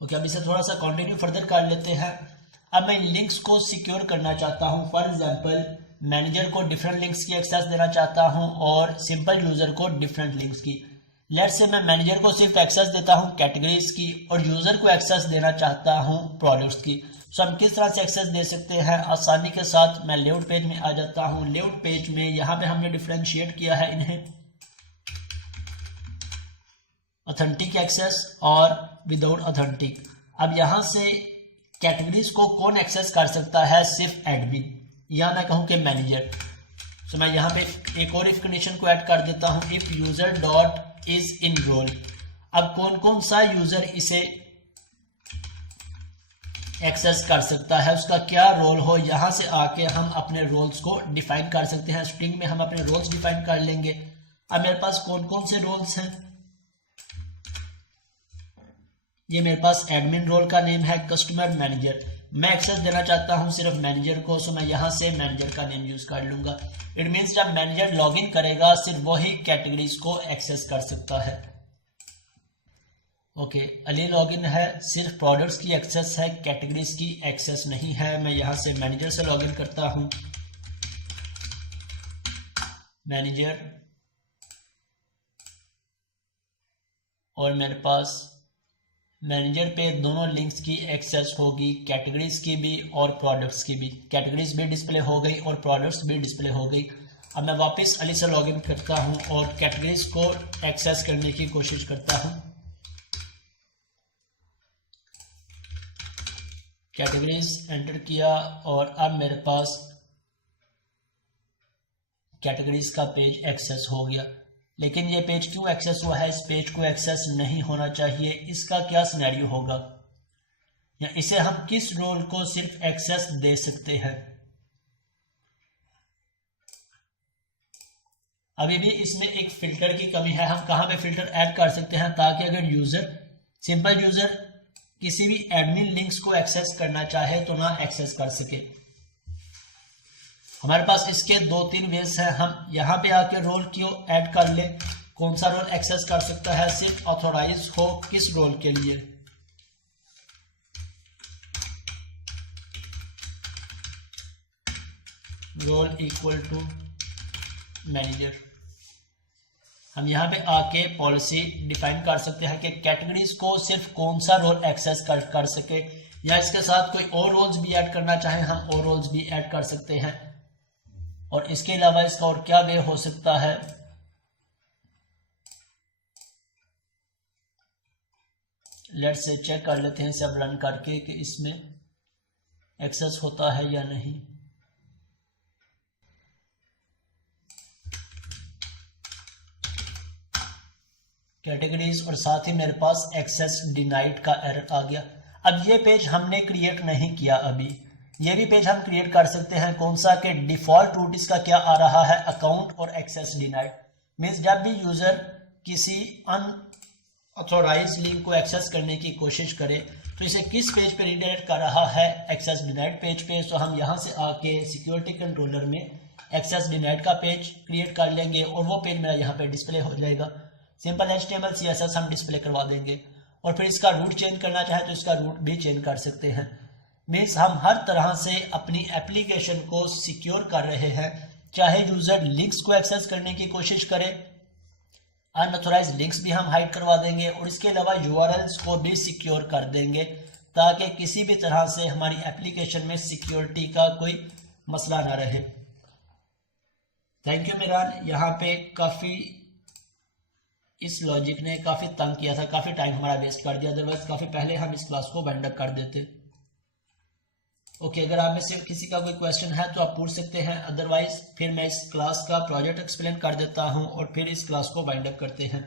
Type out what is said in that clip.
Okay, अब इसे थोड़ा सा कंटिन्यू फर्दर कर लेते हैं। अब मैं लिंक्स को सिक्योर करना चाहता हूं। फॉर एग्जांपल, मैनेजर को डिफरेंट लिंक्स की एक्सेस देना चाहता हूं और सिंपल यूजर को डिफरेंट लिंक्स की। लेट्स से मैं मैनेजर को सिर्फ एक्सेस देता हूं कैटेगरीज की और यूजर को एक्सेस देना चाहता हूं प्रोडक्ट्स की। सो हम किस तरह से एक्सेस दे सकते हैं आसानी के साथ। मैं लेआउट पेज में आ जाता हूं। लेआउट पेज में यहाँ पे हमने डिफरेंशिएट किया है इन्हें, ऑथेंटिक एक्सेस और विदाउट ऑथेंटिक। अब यहां से कैटेगरीज को कौन एक्सेस कर सकता है? सिर्फ एडमिन, या मैं कहूं कि मैनेजर। तो मैं यहाँ पे एक और इफ कंडीशन को ऐड कर देता हूं, if user dot is in role. अब कौन कौन सा यूजर इसे एक्सेस कर सकता है, उसका क्या रोल हो, यहां से आके हम अपने रोल्स को डिफाइन कर सकते हैं। स्ट्रिंग में हम अपने रोल्स डिफाइन कर लेंगे। अब मेरे पास कौन कौन से रोल्स हैं? ये मेरे पास एडमिन रोल का नेम है, कस्टमर मैनेजर। मैं एक्सेस देना चाहता हूं सिर्फ मैनेजर को, सो मैं यहां से मैनेजर का नेम यूज कर लूंगा। इट मींस जब मैनेजर लॉगिन करेगा सिर्फ वही कैटेगरीज को एक्सेस कर सकता है। ओके, अली लॉगिन है, सिर्फ प्रोडक्ट्स की एक्सेस है, कैटेगरीज की एक्सेस नहीं है। मैं यहां से मैनेजर से लॉगिन करता हूं। मैनेजर, और मेरे पास मैनेजर पे दोनों लिंक्स की एक्सेस होगी, कैटेगरीज की भी और प्रोडक्ट्स की भी। कैटेगरीज भी डिस्प्ले हो गई और प्रोडक्ट्स भी डिस्प्ले हो गई। अब मैं वापस अली से लॉगिन करता हूं और कैटेगरीज को एक्सेस करने की कोशिश करता हूं। कैटेगरीज एंटर किया और अब मेरे पास कैटेगरीज का पेज एक्सेस हो गया। लेकिन ये पेज क्यों एक्सेस हुआ है? इस पेज को एक्सेस नहीं होना चाहिए। इसका क्या सिनेरियो होगा, या इसे हम किस रोल को सिर्फ एक्सेस दे सकते हैं? अभी भी इसमें एक फिल्टर की कमी है। हम कहां पे फिल्टर ऐड कर सकते हैं ताकि अगर यूजर, सिंपल यूजर किसी भी एडमिन लिंक्स को एक्सेस करना चाहे तो ना एक्सेस कर सके। हमारे पास इसके 2-3 वेज हैं। हम यहाँ पे आके रोल क्यों ऐड कर ले। कौन सा रोल एक्सेस कर सकता है? सिर्फ ऑथोराइज हो किस रोल के लिए? Role equal to manager. हम यहाँ पे आके पॉलिसी डिफाइन कर सकते हैं कि कैटेगरीज को सिर्फ कौन सा रोल एक्सेस कर सके, या इसके साथ कोई और रोल्स भी ऐड करना चाहे हम और रोल्स भी ऐड कर सकते हैं। और इसके अलावा इसका और क्या वे हो सकता है? लेट्स से चेक कर लेते हैं इसे अब रन करके कि इसमें एक्सेस होता है या नहीं। कैटेगरीज और साथ ही मेरे पास एक्सेस डिनाइड का एरर आ गया। अब ये पेज हमने क्रिएट नहीं किया अभी, ये भी पेज हम क्रिएट कर सकते हैं। कौन सा? के डिफॉल्ट रूट इसका क्या आ रहा है? अकाउंट और एक्सेस डिनाइड। मींस जब भी यूजर किसी अनऑथोराइज लिंक को एक्सेस करने की कोशिश करे तो इसे किस पेज पे रीडायरेक्ट कर रहा है? एक्सेस डिनाइड पेज पे। तो हम यहां से आके सिक्योरिटी कंट्रोलर में एक्सेस डिनाइड का पेज क्रिएट कर लेंगे और वो पेज मेरा यहाँ पे डिस्प्ले हो जाएगा। सिंपल HTML CSS हम डिस्प्ले करवा देंगे। और फिर इसका रूट चेंज करना चाहे तो इसका रूट भी चेंज कर सकते हैं। मीन्स हम हर तरह से अपनी एप्लीकेशन को सिक्योर कर रहे हैं। चाहे यूजर लिंक्स को एक्सेस करने की कोशिश करे, अनऑथोराइज्ड लिंक्स भी हम हाइड करवा देंगे और इसके अलावा URLs को भी सिक्योर कर देंगे ताकि किसी भी तरह से हमारी एप्लीकेशन में सिक्योरिटी का कोई मसला ना रहे। Thank you Miran. यहाँ पे काफ़ी इस लॉजिक ने काफ़ी तंग किया था, काफ़ी टाइम हमारा वेस्ट कर दिया। अदरवाइज काफ़ी पहले हम इस क्लास को वाइंड अप कर देते। ओके, अगर आप में से किसी का कोई क्वेश्चन है तो आप पूछ सकते हैं। अदरवाइज फिर मैं इस क्लास का प्रोजेक्ट एक्सप्लेन कर देता हूँ और फिर इस क्लास को वाइंड अप करते हैं।